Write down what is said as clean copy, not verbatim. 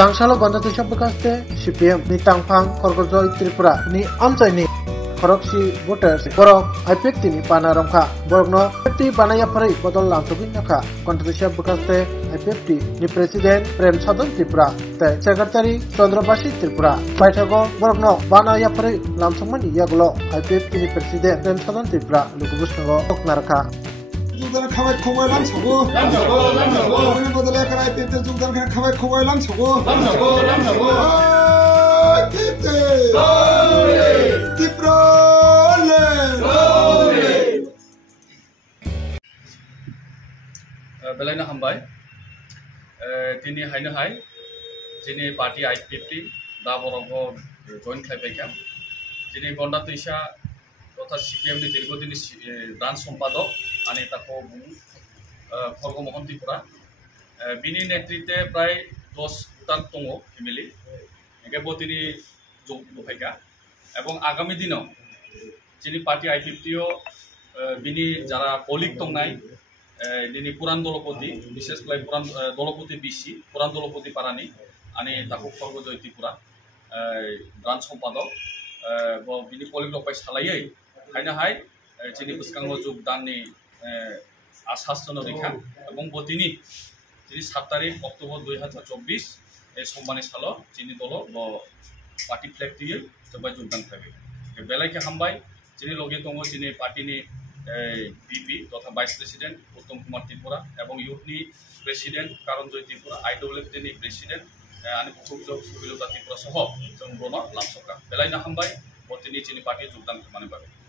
Tangsalo Gondati Shabakaste, CPM, ni Tangpang, Korgojoy Tripura, ni Amchai ni Korokshi voters, Borok, IPT ni Panaramka, Borokno, IPT Banaya Pari, Bodol Lamsobinaka, Gondati Shabakaste, IPT ni President Prem Sadon Tripura, the Secretary Chandrabashi Tripura, Paitago, Borokno, Banaya Pari, Lamsamani Yaglo, IPT ni President Prem Sadon Tripura, Lukubusnago, Naraka. 중단 카바이 코바이 람차고 우리 모두 레카라 이때 중단 그냥 카바이 코바이 람차고 이때 디프롤레 बेलायनो हामबाय दिनै हायनो हाय दिनै party IPP दा बर'खौ join खालामबाय दिनै गन्डा दैसा तथा CPM नि दीर्घदिन ब्रांच सम्पादक आनी ताको खर्ग मोहन त्रिपुरा बिनि नेतृत्वे प्राय 10 भुटान दङ फेमिलि एकेबो दिनै जौफायगा এবং आगामी दिनाव दिनै पार्टी IPP बिनि जारा कलिग दंनाय दिनै पुरान दलपति विशेष कर पुरान दलपति BC पुरान दलपति पारानि आनी ताको खर्ग जय त्रिपुरा ब्रांच सम्पादक बिनि कलिग दंबाय सालायै हायनो हाय दिनै बुसकांग जुगदाननि आसासनो रेखा এবং বতিনি 7 তারিখ অক্টোবর 2024 এই সম্মানী সাল চিনি দল পার্টি ফ্ল্যাগ দিয়ে সবাই যোগদান থাকবে বেলাইকে হামবাই যিনি লগে দङ যিনি পার্টিনি বিপি তথা ভাইস প্রেসিডেন্ট উত্তম কুমার ত্রিপুরা এবং ইউথনি প্রেসিডেন্ট কারণ জয় ত্রিপুরা IWFTनि প্রেসিডেন্ট আনি খুবজক সুবিলতা ত্রিপুরা সহ जों बन लामसका बेलायनो हामबाय बतिनि चिनि पार्टी যোগदान खालामनो बागै